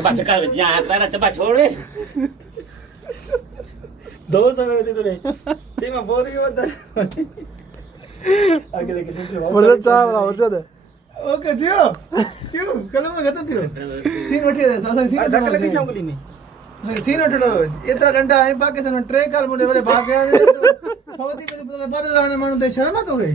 चबा चका यहाँ आता है चबा छोड़े 200 में होती तूने सीमा बोल रही होता आगे देखे वर्षा चहा बघा वर्षा दे ओके थियो क्यों कलम में गता थियो सीन उठे रे सासा सीन धक्का लगी चांगली में सीन उठलो इतना घंटा आई पाकिस्तान में ट्रे काल मुंडे वाले भाग गया सऊदी में 15 माण्हू ते शर्म तो गई